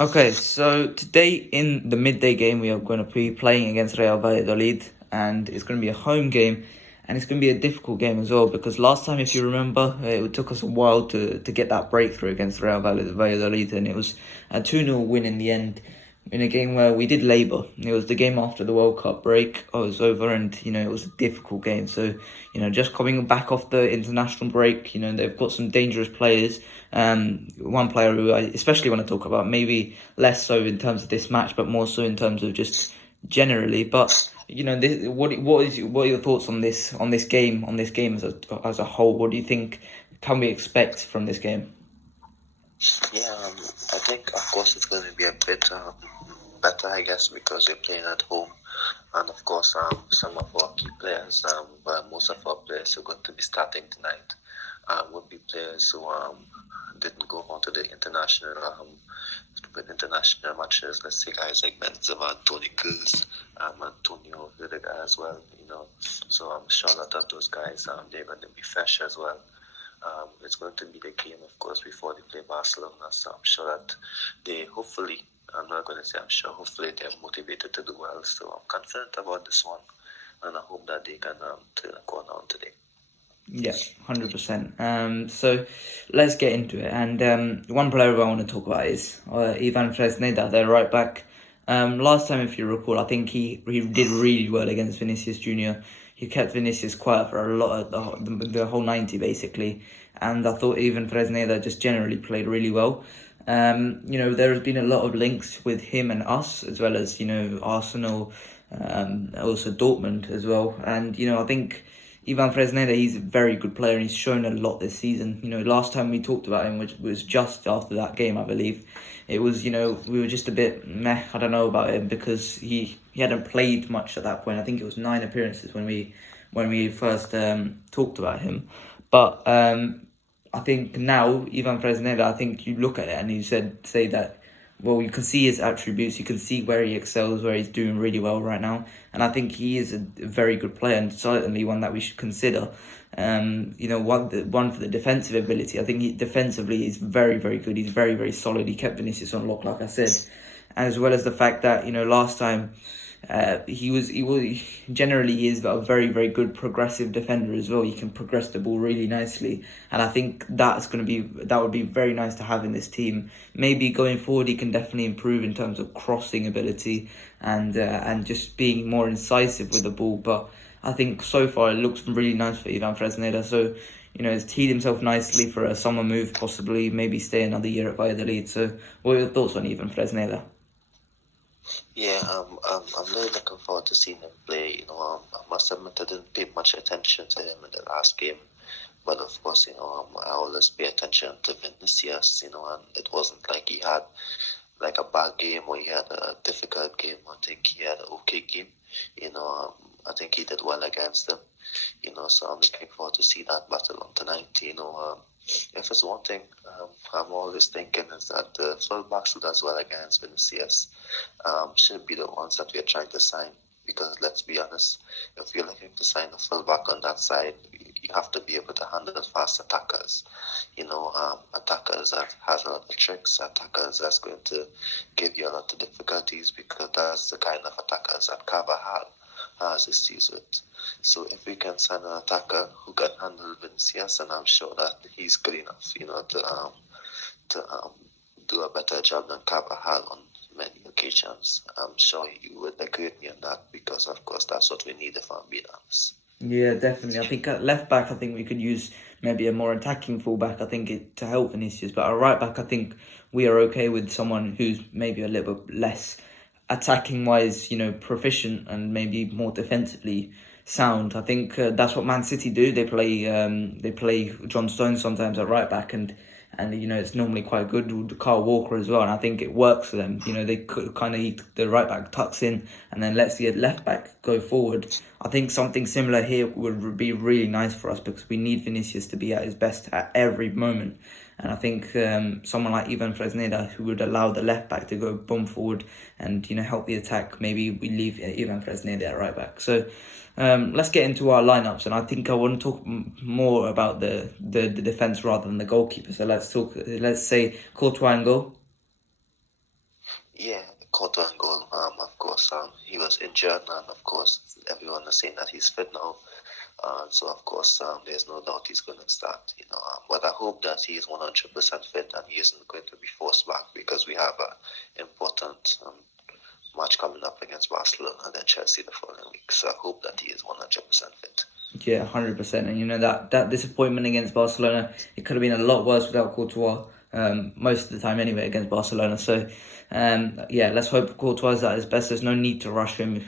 Okay, so today in the midday game, we are going to be playing against Real Valladolid, and it's going to be a home game, and it's going to be a difficult game as well, because last time, if you remember, it took us a while to get that breakthrough against Real Valladolid, and it was a 2-0 win in the end, in a game where we did labour. It was the game after the World Cup break. It was over, and it was a difficult game. So just coming back off the international break, they've got some dangerous players. One player who I especially want to talk about, maybe less so in terms of this match, but more so in terms of just generally. But what are your thoughts on this game as a whole? What do you think can we expect from this game? Yeah, I think of course it's going to be a bit better, I guess, because we're playing at home, and of course some of our key players, but most of our players who are going to be starting tonight would be players who didn't go on to the international with international matches. Let's say guys like Benz, Tony Cruz, Antonio Rudiger as well. So I'm sure that of those guys they're going to be fresh as well. It's going to be the game, of course, before they play Barcelona. So I'm sure that they hopefully, I'm not going to say I'm sure, hopefully they're motivated to do well. So I'm confident about this one, and I hope that they can turn a corner on today. Yeah, 100%. So let's get into it. And one player I want to talk about is Ivan Fresneda, their right back. Last time, if you recall, I think he did really well against Vinicius Junior. He kept Vinicius quiet for a lot of the whole 90 basically, and I thought even Fresneda just generally played really well. There has been a lot of links with him and us, as well as Arsenal, also Dortmund as well, and I think Ivan Fresneda, he's a very good player and he's shown a lot this season. Last time we talked about him, which was just after that game, I believe. It was, we were just a bit meh, I don't know about him, because he hadn't played much at that point. I think it was 9 appearances when we first talked about him. But I think now, Ivan Fresneda, I think you look at it and you say that, well, you can see his attributes, you can see where he excels, where he's doing really well right now. And I think he is a very good player and certainly one that we should consider. One for the defensive ability. I think defensively he's very, very good. He's very, very solid. He kept Vinicius on lock, like I said. As well as the fact that, last time he is a very, very good progressive defender as well. He can progress the ball really nicely, and I think that would be very nice to have in this team. Maybe going forward, he can definitely improve in terms of crossing ability and just being more incisive with the ball. But I think so far it looks really nice for Ivan Fresneda. So he's teed himself nicely for a summer move, possibly maybe stay another year at Valladolid. So what are your thoughts on Ivan Fresneda? Yeah, I'm really looking forward to seeing him play. I must admit I didn't pay much attention to him in the last game, but of course, I always pay attention to Vinicius, and it wasn't like he had like a bad game or he had a difficult game. I think he had an okay game. I think he did well against them. So I'm looking forward to see that battle on tonight. If it's one thing I'm always thinking is that the fullbacks who does well against Vinicius should be the ones that we're trying to sign. Because let's be honest, if you're looking to sign a fullback on that side, you have to be able to handle fast attackers. Attackers that has a lot of tricks, attackers that's going to give you a lot of difficulties, because that's the kind of attackers that Carvajal has issues with. So if we can sign an attacker who can handle Vinicius, and I'm sure that he's good enough, to do a better job than Carvajal on many occasions. I'm sure you would agree with me on that, because of course that's what we need, if I'm being honest. Yeah, definitely. I think at left back, I think we could use maybe a more attacking fullback. I think to help Vinicius, but at right back, I think we are okay with someone who's maybe a little bit less attacking wise, proficient and maybe more defensively sound. I think that's what Man City do. They play John Stones sometimes at right back, and it's normally quite good with Kyle Walker as well, and I think it works for them. They could kind of, the right back tucks in and then lets the left back go forward. I think something similar here would be really nice for us, because we need Vinicius to be at his best at every moment. And I think someone like Ivan Fresneda, who would allow the left back to go boom forward and help the attack. Maybe we leave Ivan Fresneda at right back. So let's get into our lineups, and I think I want to talk more about the defense rather than the goalkeeper. So let's say Courtois and goal. Yeah, quarter and goal. Of course, he was injured, and of course, everyone is saying that he's fit now. So of course, there's no doubt he's going to start. But I hope that he is 100% fit and he isn't going to be forced back, because we have an important match coming up against Barcelona and then Chelsea the following week. So I hope that he is 100% fit. Yeah, 100%. And that disappointment against Barcelona, it could have been a lot worse without Courtois. Most of the time anyway against Barcelona. So let's hope Courtois is at his best. There's no need to rush him.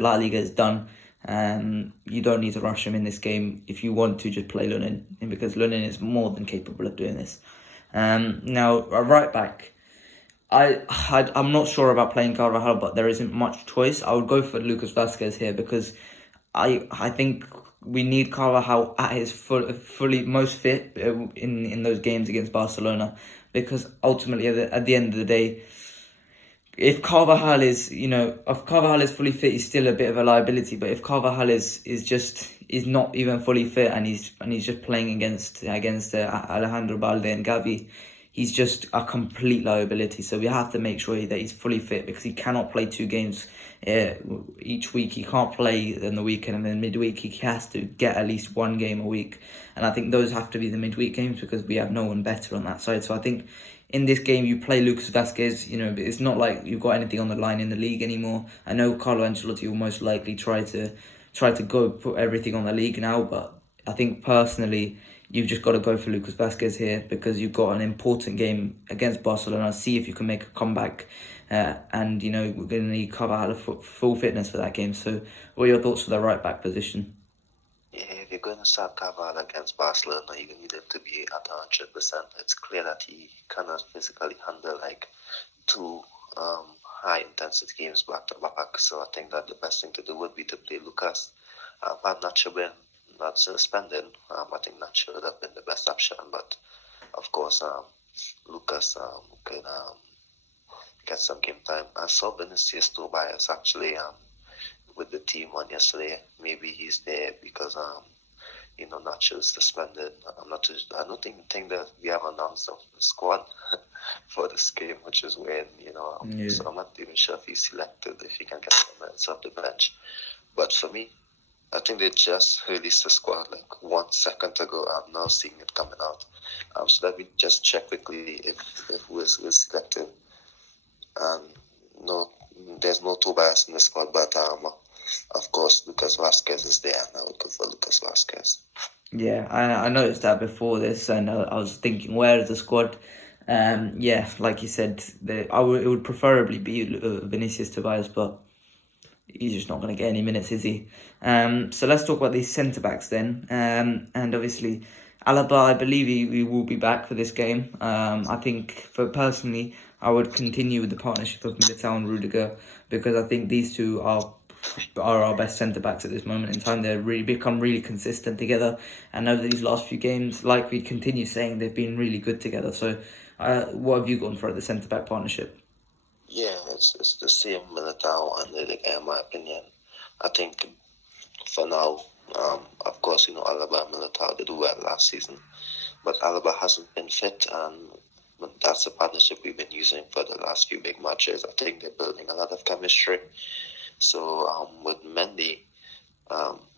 La Liga is done. You don't need to rush him in this game. If you want to, just play Lunin, because Lunin is more than capable of doing this. Now, a right back. I'm not sure about playing Carvajal, but there isn't much choice. I would go for Lucas Vazquez here, because I think we need Carvajal at his fully most fit in those games against Barcelona, because ultimately at the end of the day, if Carvajal is fully fit, he's still a bit of a liability. But if Carvajal is not even fully fit and he's just playing against Alejandro Balde and Gavi, he's just a complete liability. So we have to make sure that he's fully fit, because he cannot play 2 games each week. He can't play in the weekend, and then midweek he has to get at least 1 game a week. And I think those have to be the midweek games, because we have no one better on that side. So I think in this game you play Lucas Vazquez. It's not like you've got anything on the line in the league anymore. I know Carlo Ancelotti will most likely try to go put everything on the league now, but I think personally, you've just got to go for Lucas Vazquez here, because you've got an important game against Barcelona. See if you can make a comeback. And we're going to need Carvajal full fitness for that game. So what are your thoughts for the right back position? Yeah, if you're going to start Carvajal against Barcelona, you need him to be at 100%. It's clear that he cannot physically handle 2 high intensity games back to back. So I think that the best thing to do would be to play Lucas. I'm not sure when not suspended. I think Nacho would have been the best option, but of course, Lucas could get some game time. I saw Vinicius Tobias actually with the team on yesterday. Maybe he's there because Nacho is suspended. I don't think that we have announced the squad for this game, which is weird. So I'm not even sure if he's selected, if he can get some minutes off the bench. But for me, I think they just released the squad 1 second ago. I'm now seeing it coming out. So let me just check quickly if was selected. No, there's no Tobias in the squad, but of course Lucas Vazquez is there, and I would go for Lucas Vazquez. Yeah, I noticed that before this, and I was thinking, where is the squad? Like you said, it would preferably be Vinicius Tobias, but he's just not going to get any minutes, is he? So let's talk about these centre-backs then. And obviously, Alaba, I believe he will be back for this game. I think, personally, I would continue with the partnership of Militao and Rudiger, because I think these two are our best centre-backs at this moment in time. They've really become really consistent together. And over these last few games, like we continue saying, they've been really good together. So what have you gone for at the centre-back partnership? Yeah, it's the same Militao and Rudiger, in my opinion. I think for now, of course, Alaba and Militao did well last season, but Alaba hasn't been fit, and that's the partnership we've been using for the last few big matches. I think they're building a lot of chemistry. So with Mendy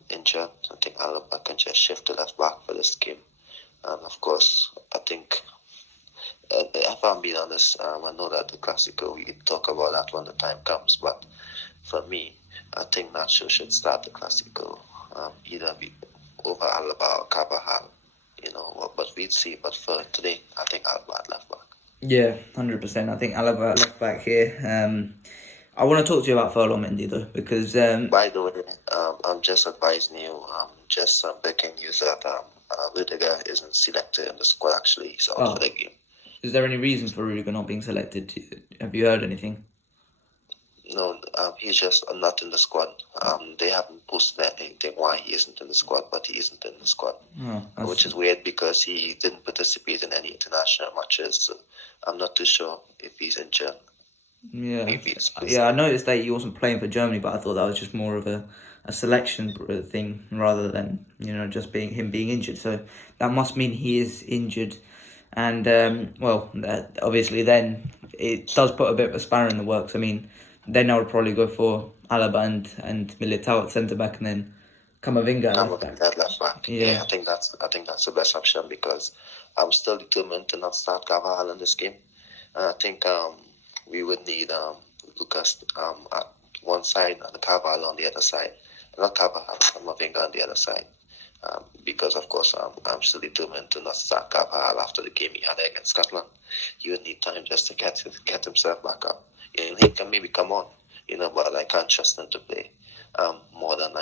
injured, I think Alaba can just shift to left back for this game. And of course, I think, if I'm being honest, I know that the Clasico, we can talk about that when the time comes, but for me, I think Nacho should start the Clasico, either over Alaba or Carvajal, but we'd see. But for today, I think Alaba at left back. Yeah, 100%. I think Alaba at left back here. I want to talk to you about Ferland Mendy though, because by the way, I'm just advising you, just some breaking news that Rudiger isn't selected in the squad. Actually, he's out for the game. Is there any reason for Rudiger not being selected? Have you heard anything? No, he's just not in the squad. They haven't posted anything why he isn't in the squad, but he isn't in the squad, which is weird because he didn't participate in any international matches. So I'm not too sure if he's injured. I noticed that he wasn't playing for Germany, but I thought that was just more of a selection thing rather than just being injured. So that must mean he is injured. And obviously then it does put a bit of a spanner in the works. I mean, then I would probably go for Alaba and Militao at centre back, and then Camavinga at left back. That left back. Yeah. Yeah, I think that's the best option, because I'm still determined to not start Carvajal in this game. And I think we would need Lucas at one side and Carvajal on the other side. Not Carvajal, Camavinga on the other side. Because of course I'm still determined to not start Carvajal after the game he had against Scotland. He would need time just to get himself back up. He can maybe come on, but I can't trust him to play more than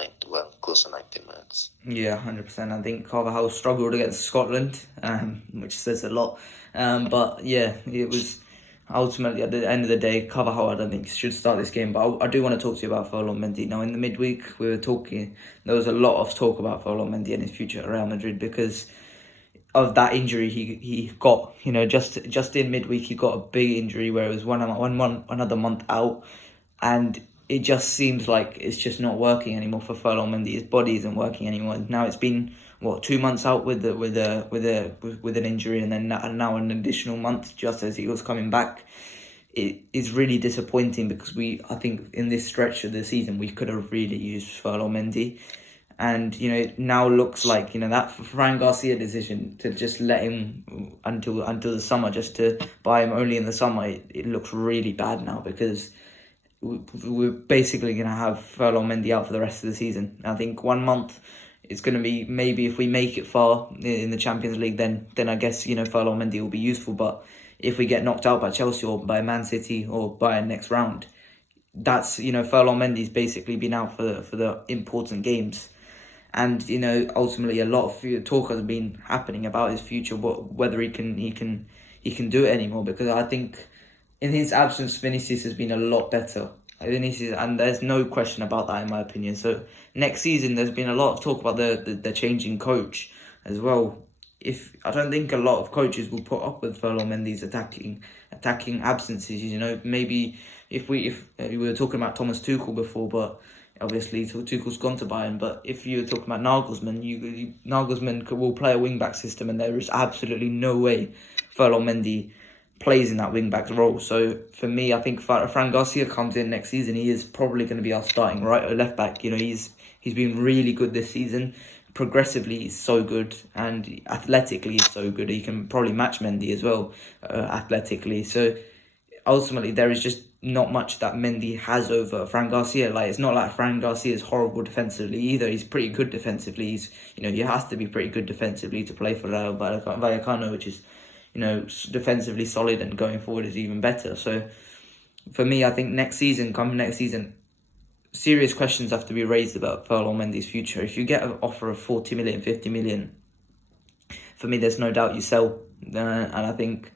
close to 90 minutes. Yeah, 100%. I think Carvajal struggled against Scotland, which says a lot. But yeah, it was ultimately at the end of the day, Carvajal, I don't think should start this game. But I do want to talk to you about Ferland Mendy. Now, in the midweek, we were talking. There was a lot of talk about Ferland Mendy and his future at Real Madrid because of that injury he got. Just in midweek, he got a big injury where it was another month out, and it just seems like it's just not working anymore for Ferland Mendy. His body isn't working anymore. Now it's been 2 months out with an injury, and then now an additional month just as he was coming back. It is really disappointing because I think in this stretch of the season we could have really used Ferland Mendy, and it now looks like that Fran Garcia decision to just let him until the summer, just to buy him only in the summer. It looks really bad now because we're basically going to have Ferland Mendy out for the rest of the season. I think 1 month it's going to be, maybe if we make it far in the Champions League, then I guess Ferland Mendy will be useful. But if we get knocked out by Chelsea or by Man City or Bayern next round, that's Ferland Mendy's basically been out for the important games. And ultimately a lot of talk has been happening about his future, whether he can do it anymore, because I think in his absence, Vinicius has been a lot better. And there's no question about that in my opinion. So next season, there's been a lot of talk about the changing coach as well. I don't think a lot of coaches will put up with Ferland Mendy's attacking absences. Maybe if we were talking about Thomas Tuchel before, but obviously Tuchel's gone to Bayern. But if you were talking about Nagelsmann, Nagelsmann will play a wing back system, and there is absolutely no way Ferland Mendy plays in that wing-back role. So for me, I think if Fran Garcia comes in next season, he is probably going to be our starting right or left-back. He's been really good this season. Progressively, he's so good, and athletically, he's so good. He can probably match Mendy as well, athletically. So ultimately, there is just not much that Mendy has over Fran Garcia. It's not like Fran Garcia is horrible defensively either. He's pretty good defensively. He has to be pretty good defensively to play for Rayo Vallecano, which is defensively solid, and going forward is even better. So for me, I think next season, serious questions have to be raised about Ferland Mendy's future. If you get an offer of 40 million, 50 million, for me, there's no doubt you sell. And I think,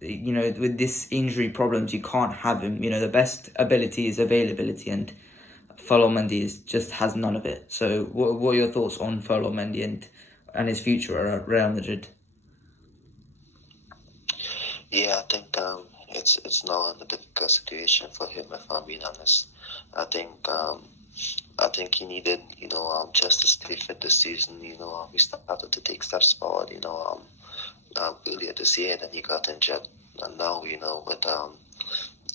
with this injury problems, you can't have him. The best ability is availability, and Ferland Mendy just has none of it. So what are your thoughts on Ferland Mendy and his future at Real Madrid? Yeah, I think it's now in a difficult situation for him, if I'm being honest. I think he needed, just to stay fit this season. He started to take steps forward, earlier this year, then he got injured. And now, with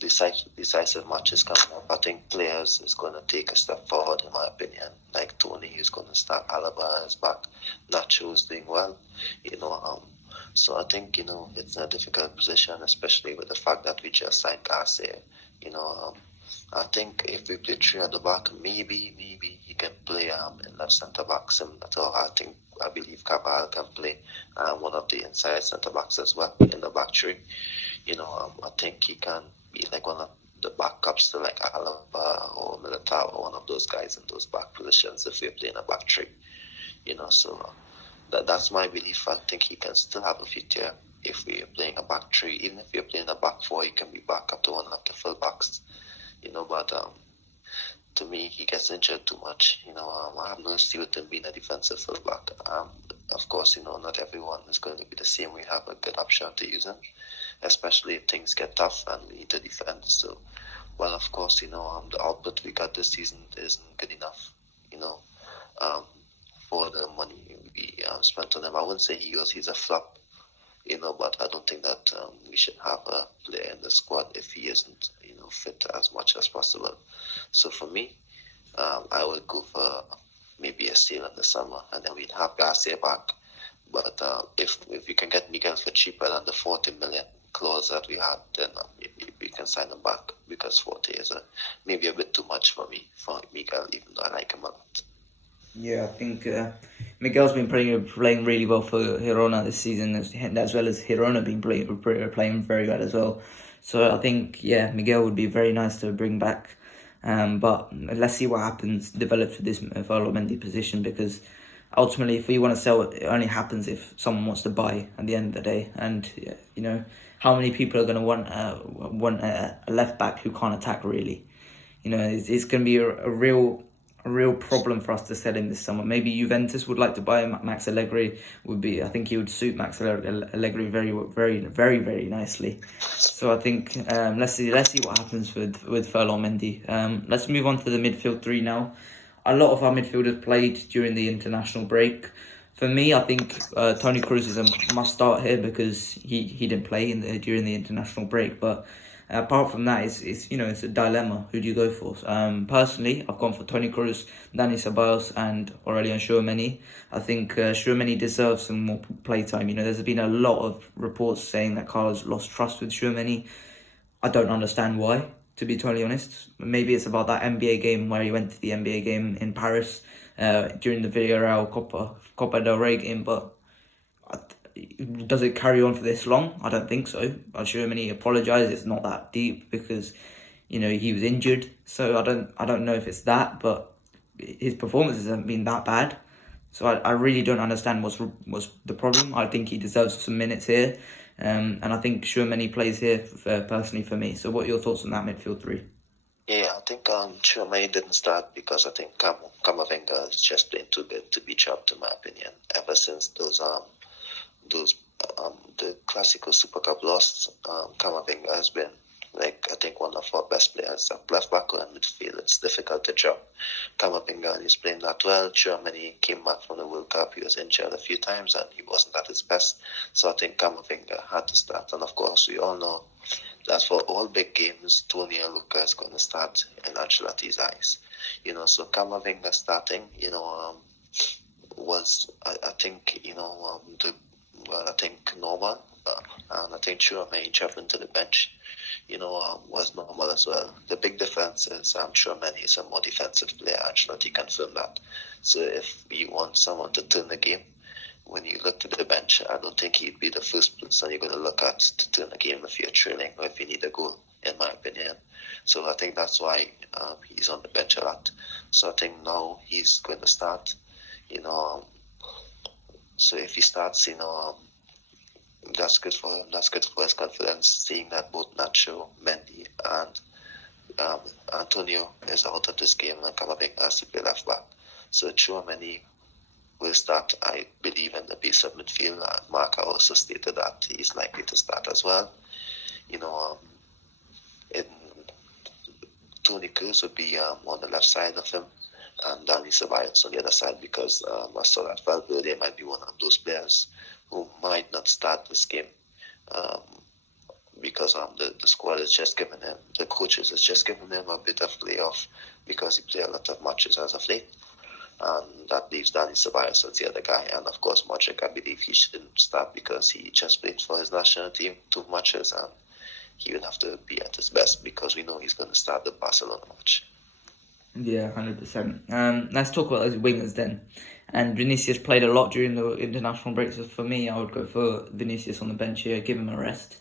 decisive matches coming up, I think players is going to take a step forward, in my opinion. Like Tony is going to start, Alaba is back, Nacho is doing well, So I think, it's a difficult position, especially with the fact that we just signed Garcia. I think if we play three at the back, maybe he can play in left centre back similar to I believe Carvajal can play one of the inside centre backs as well in the back three. I think he can be like one of the backups to like Alaba or Militao, or one of those guys in those back positions if we're playing a back three. So that's my belief. I think he can still have a future if we're playing a back three. Even if we're playing a back four, he can be back up to one of the full backs. But to me, he gets injured too much. I have no issue with him being a defensive fullback. Of course, not everyone is going to be the same. We have a good option to use him, especially if things get tough and we need to defend. So, well, of course, the output we got this season isn't good enough, for the money we spent on him. I wouldn't say he's a flop, but I don't think that we should have a player in the squad if he isn't, fit as much as possible. So for me, I would go for maybe a sale in the summer, and then we'd have Garcia back. But if we can get Miguel for cheaper than the 40 million clause that we had, then we can sign him back, because 40 is maybe a bit too much for Miguel, even though I like him a lot. Yeah, I think Miguel's been playing really well for Girona this season, as well as Girona been playing very well as well. So I think, Miguel would be very nice to bring back. But let's see what develops with this Alvaro Mendy position, because ultimately, if we want to sell it only happens if someone wants to buy at the end of the day. And how many people are going to want a left back who can't attack really? It's going to be a real problem for us to sell him this summer. Maybe Juventus would like to buy him. Max Allegri I think he would suit Max Allegri very, very, very, very nicely. So I think let's see what happens with Ferland Mendy. Let's move on to the midfield three now. A lot of our midfielders played during the international break. For me, I think Toni Kroos is a must start here, because he didn't play during the international break. But apart from that, it's a dilemma. Who do you go for? Personally, I've gone for Toni Kroos, Dani Ceballos, and Aurelien Tchouameni. I think Tchouameni deserves some more playtime. There's been a lot of reports saying that Carlos lost trust with Tchouameni. I don't understand why, to be totally honest. Maybe it's about that NBA game where he went to the NBA game in Paris during the Villarreal Copa del Rey game, but does it carry on for this long? I don't think so. I'm sure many apologise. It's not that deep, because he was injured, so I don't know if it's that, but his performances haven't been that bad. So I really don't understand what's the problem. I think he deserves some minutes here, and I think Tchouameni plays here personally for me. So what are your thoughts on that midfield three? Yeah, I think Tchouameni didn't start because I think Camavinga has just been too good to be chopped, in my opinion. Ever since the Classical Super Cup loss, Camavinga has been, I think, one of our best players at left back or in midfield. It's difficult to drop Camavinga, and he's playing that well. Tchouameni came back from the World Cup. He was injured a few times and he wasn't at his best. So I think Camavinga had to start. And of course, we all know that for all big games, Tony and Luca is going to start in Ancelotti's eyes. So Camavinga starting, was, I think, I think normal. And I think Tchouameni jumping to the bench, was normal as well. The big difference is Tchouameni is a more defensive player. Ancelotti confirmed that. So if you want someone to turn the game, when you look to the bench, I don't think he'd be the first person you're going to look at to turn the game if you're trailing or if you need a goal, in my opinion. So I think that's why he's on the bench a lot. So I think now he's going to start, so if he starts, that's good for him. That's good for his confidence, seeing that both Nacho, Mendy, and Antonio is out of this game, and Camavinga has to play left back. So Tchouameni will start, I believe, in the base of midfield. Mark also stated that he's likely to start as well. Toni Kroos would be on the left side of him, and Dani Ceballos on the other side, because I saw that Valverde might be one of those players who might not start this game, because the squad is just giving him, the coaches is just giving him a bit of playoff, because he played a lot of matches as of late, and that leaves Dani Ceballos as the other guy. And of course, Modric, I believe he shouldn't start because he just played for his national team 2 matches, and he would have to be at his best, because we know he's going to start the Barcelona match. Yeah, 100%. Let's talk about those wingers then. And Vinicius played a lot during the international break, so for me, I would go for Vinicius on the bench here, give him a rest.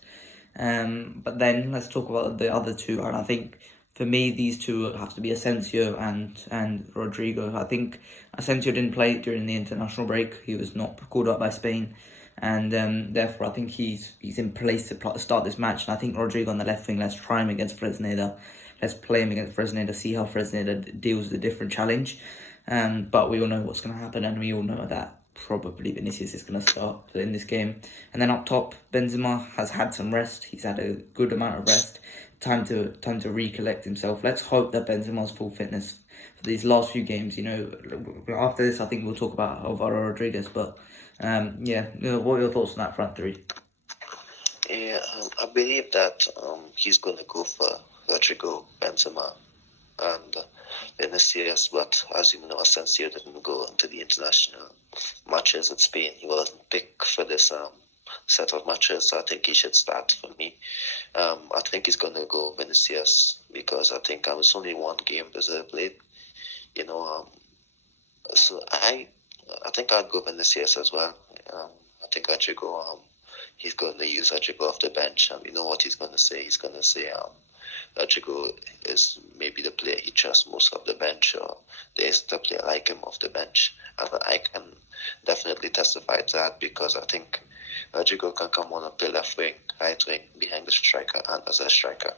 But then let's talk about the other two. And I think for me, these two have to be Asensio and Rodrigo. I think Asensio didn't play during the international break. He was not called up by Spain, and therefore I think he's in place to start this match. And I think Rodrigo on the left wing, let's try him against Fresneda. Let's play him against Fresneda, see how Fresneda deals with a different challenge. But we all know what's going to happen, and we all know that probably Vinicius is going to start in this game. And then up top, Benzema has had some rest. He's had a good amount of rest. Time to recollect himself. Let's hope that Benzema's full fitness for these last few games. After this, I think we'll talk about Alvaro Rodriguez. But what are your thoughts on that front three? Yeah, I believe that he's going to go for Rodrigo, Benzema, and Vinicius. But as you know, Asensio didn't go into the international matches with Spain. He wasn't picked for this set of matches, so I think he should start for me. I think he's going to go Vinicius because I think it's only one game Brazil played. You know, so I think I'd go Vinicius as well. I think Rodrigo, he's going to use Rodrigo off the bench. You know what he's going to say? He's going to say Rodrigo is maybe the player he trusts most off the bench, or there is the player like him off the bench. And I can definitely testify to that because I think Rodrigo can come on and play left wing, right wing, behind the striker and as a striker.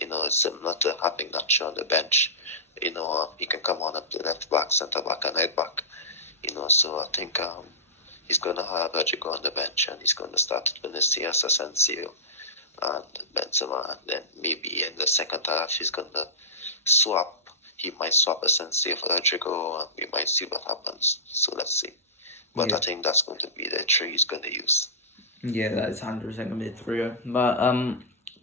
You know, it's similar to having Nacho on the bench. You know, he can come on and play left back, centre back and right back. You know, so I think he's going to have Rodrigo on the bench and he's going to start with Vinicius, Asensio and Benzema. And then maybe in the second half he's going to swap. He might swap Asensio for Rodrigo and we might see what happens. So let's see. But I think that's going to be the three he's going to use. Yeah, that is 100% going to be the trio. But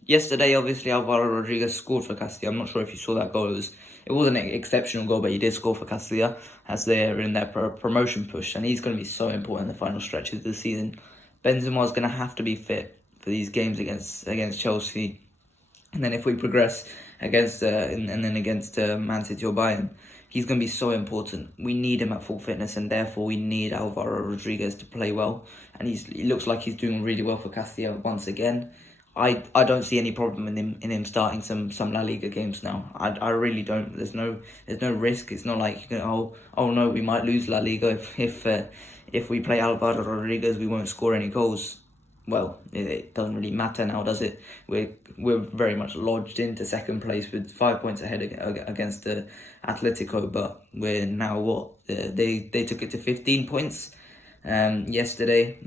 yesterday, obviously, Alvaro Rodriguez scored for Castilla. I'm not sure if you saw that goal. It wasn't an exceptional goal, but he did score for Castilla as they're in their promotion push. And he's going to be so important in the final stretches of the season. Benzema is going to have to be fit for these games against Chelsea. And then if we progress against Man City or Bayern, he's going to be so important. We need him at full fitness, and therefore we need Alvaro Rodriguez to play well. And he looks like he's doing really well for Castilla once again. I don't see any problem in him starting some La Liga games now. I really don't. There's no risk. It's not like oh no, we might lose La Liga if we play Alvaro Rodriguez, we won't score any goals. Well, it doesn't really matter now, does it? We're very much lodged into second place with 5 points ahead against Atletico, but we're now what? They took it to 15 points yesterday.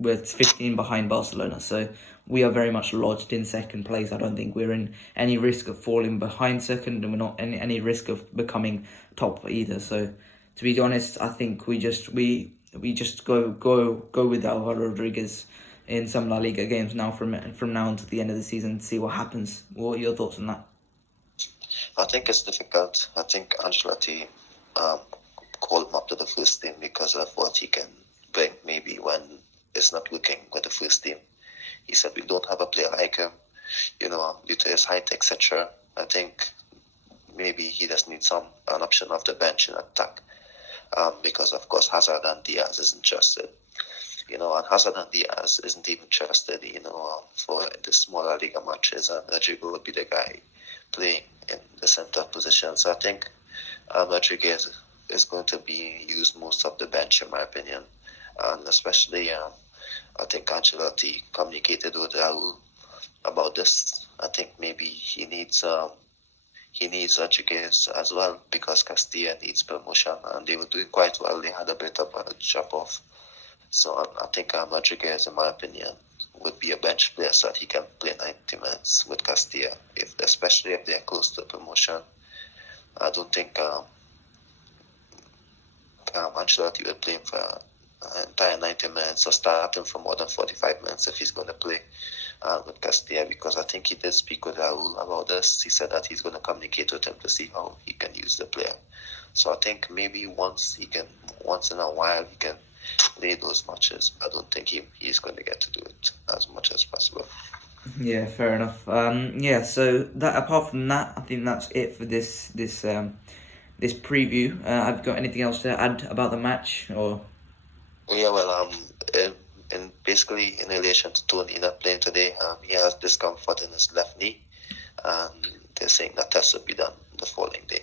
We're 15 behind Barcelona, so we are very much lodged in second place. I don't think we're in any risk of falling behind second, and we're not in any risk of becoming top either. So, to be honest, I think we just go with Alvaro Rodriguez in some La Liga games now from now until the end of the season, see what happens. What are your thoughts on that? I think it's difficult. I think Ancelotti called him up to the first team because of what he can bring maybe when it's not working with the first team. He said we don't have a player like him, due to his height, etc. I think maybe he just needs an option off the bench in attack. Because of course Hazard and Diaz isn't trusted, and Hazard and Diaz isn't even trusted, for the smaller Liga matches, and Rodrigo would be the guy playing in the centre position. So I think Rodriguez is going to be used most of the bench, in my opinion, and especially I think Ancelotti communicated with Raul about this. I think maybe he needs Rodriguez as well because Castilla needs promotion and they were doing quite well. They had a bit of a drop off. So I think Rodriguez, in my opinion, would be a bench player so that he can play 90 minutes with Castilla, especially if they're close to promotion. I don't think Ancelotti would play him for an entire 90 minutes or start him for more than 45 minutes if he's going to play with Castilla, because I think he did speak with Raul about this. He said that he's going to communicate with him to see how he can use the player. So I think maybe once in a while he can play those matches. I don't think he's going to get to do it as much as possible. Yeah, fair enough. So that apart from that, I think that's it for this preview. Have you got anything else to add about the match or? Yeah, well, in basically in relation to Tony not playing today, he has discomfort in his left knee, and they're saying that test will be done the following day.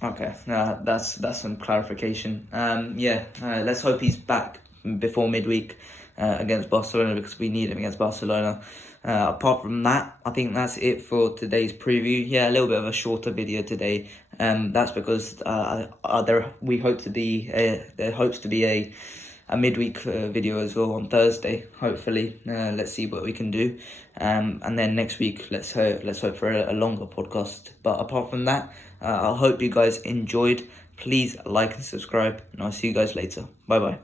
Okay, that's some clarification. Let's hope he's back before midweek against Barcelona, because we need him against Barcelona. Apart from that, I think that's it for today's preview. Yeah, a little bit of a shorter video today. That's because there hopes to be a midweek video as well on Thursday. Hopefully, let's see what we can do. And then next week, let's hope for a longer podcast. But apart from that, I hope you guys enjoyed. Please like and subscribe, and I'll see you guys later. Bye bye.